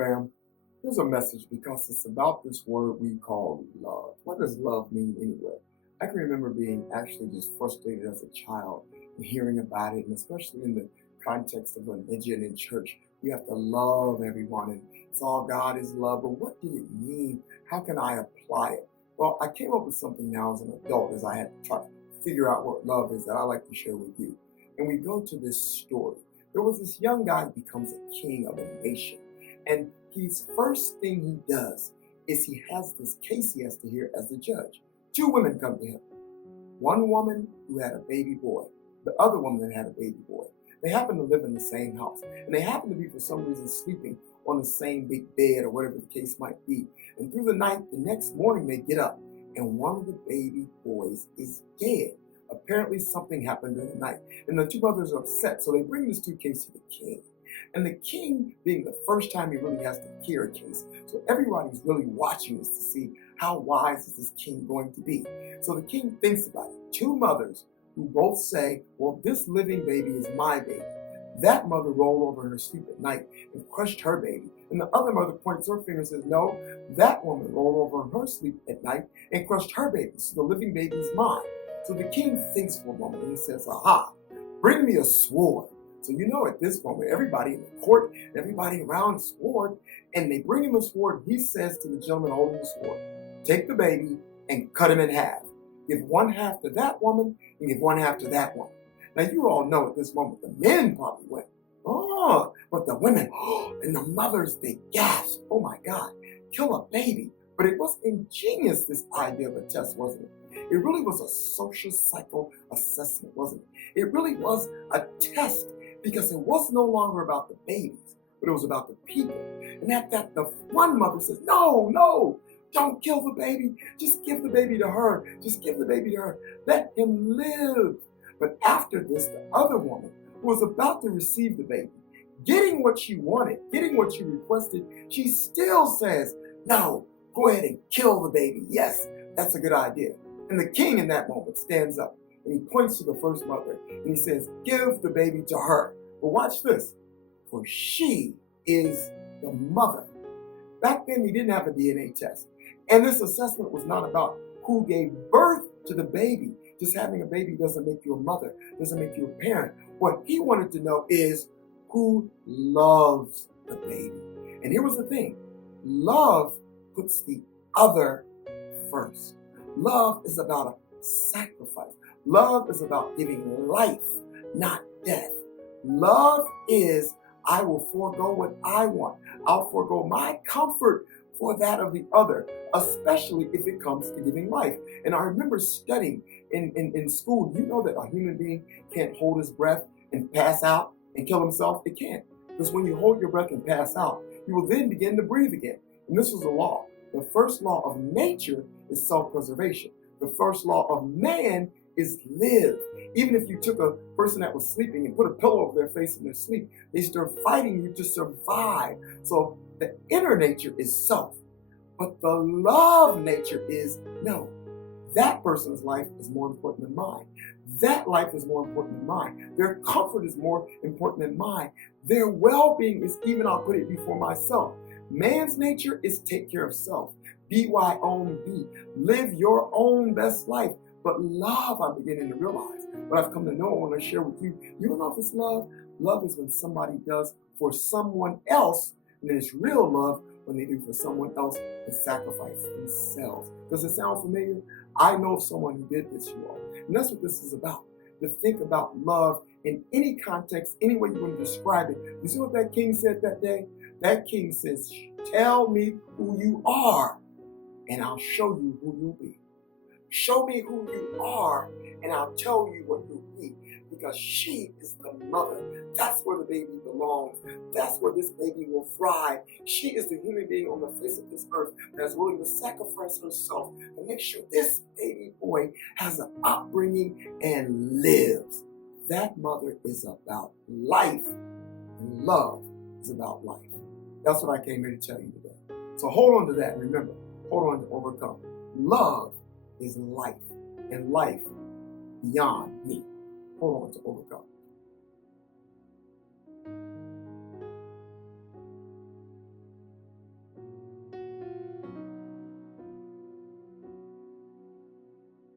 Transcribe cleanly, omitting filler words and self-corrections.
fam. Here's a message because it's about this word we call love. What does love mean anyway? I can remember being actually just frustrated as a child and hearing about it, and especially in the context of religion and church. We have to love everyone, and it's all God is love. But what did it mean? How can I apply it? Well, I came up with something now as an adult as I had to try to figure out what love is that I like to share with you. And we go to this story. There was this young guy who becomes a king of a nation. And his first thing he does is he has this case he has to hear as the judge. Two women come to him. One woman who had a baby boy, the other woman that had a baby boy. They happen to live in the same house, and they happen to be, for some reason, sleeping on the same big bed or whatever the case might be. And through the night, the next morning, they get up, and one of the baby boys is dead. Apparently, something happened during the night, and the two mothers are upset, so they bring this case to the king. And the king, being the first time he really has to hear a case, so everybody's really watching this to see how wise is this king going to be. So the king thinks about it. Two mothers who both say, well, this living baby is my baby. That mother rolled over in her sleep at night and crushed her baby. And the other mother points her finger and says, no, that woman rolled over in her sleep at night and crushed her baby. So the living baby is mine. So the king thinks for a moment and he says, aha, bring me a sword. So you know at this moment, everybody in the court, everybody around the sword, and they bring him a sword. He says to the gentleman holding the sword, take the baby and cut him in half. Give one half to that woman and give one half to that woman. Now you all know at this moment, the men probably went, oh, but the women, oh, and the mothers, they gasped, oh my God, kill a baby. But it was ingenious, this idea of a test, wasn't it? It really was a social cycle assessment, wasn't it? It really was a test because it was no longer about the babies, but it was about the people. And at that, the one mother says, no, don't kill the baby. Just give the baby to her. Just give the baby to her. Let him live. But after this, the other woman who was about to receive the baby, getting what she wanted, getting what she requested, she still says, no, go ahead and kill the baby. Yes, that's a good idea. And the king in that moment stands up and he points to the first mother and he says, give the baby to her. But watch this, for she is the mother. Back then, he didn't have a DNA test. And this assessment was not about who gave birth to the baby. Just having a baby doesn't make you a mother, doesn't make you a parent. What he wanted to know is who loves the baby. And here was the thing. Love puts the other first. Love is about a sacrifice. Love is about giving life, not death. Love is, I will forego what I want. I'll forego my comfort for that of the other, especially if it comes to giving life. And I remember studying in school, you know that a human being can't hold his breath and pass out and kill himself. It can't. Because when you hold your breath and pass out, you will then begin to breathe again. And this was a law. The first law of nature is self-preservation. The first law of man is live. Even if you took a person that was sleeping and put a pillow over their face in their sleep, they start fighting you to survive. So the inner nature is self, but the love nature is no. That person's life is more important than mine. That life is more important than mine. Their comfort is more important than mine. Their well-being is even, I'll put it before myself. Man's nature is take care of self. BYOB. Live your own best life. But love, I'm beginning to realize, what I've come to know, I want to share with you. You know if it's love? Love is when somebody does for someone else, and then it's real love when they do for someone else and sacrifice themselves. Does it sound familiar? I know of someone who did this, you all. And that's what this is about. To think about love in any context, any way you want to describe it. You see what that king said that day? That king says, tell me who you are, and I'll show you who you'll be. Show me who you are, and I'll tell you what you'll be. Because she is the mother. That's where the baby belongs. That's where this baby will thrive. She is the human being on the face of this earth that is willing to sacrifice herself to make sure this baby boy has an upbringing and lives. That mother is about life, and love is about life. That's what I came here to tell you today. So hold on to that. Remember, hold on to overcome. Love is life, and life beyond me. Hold on to overcome.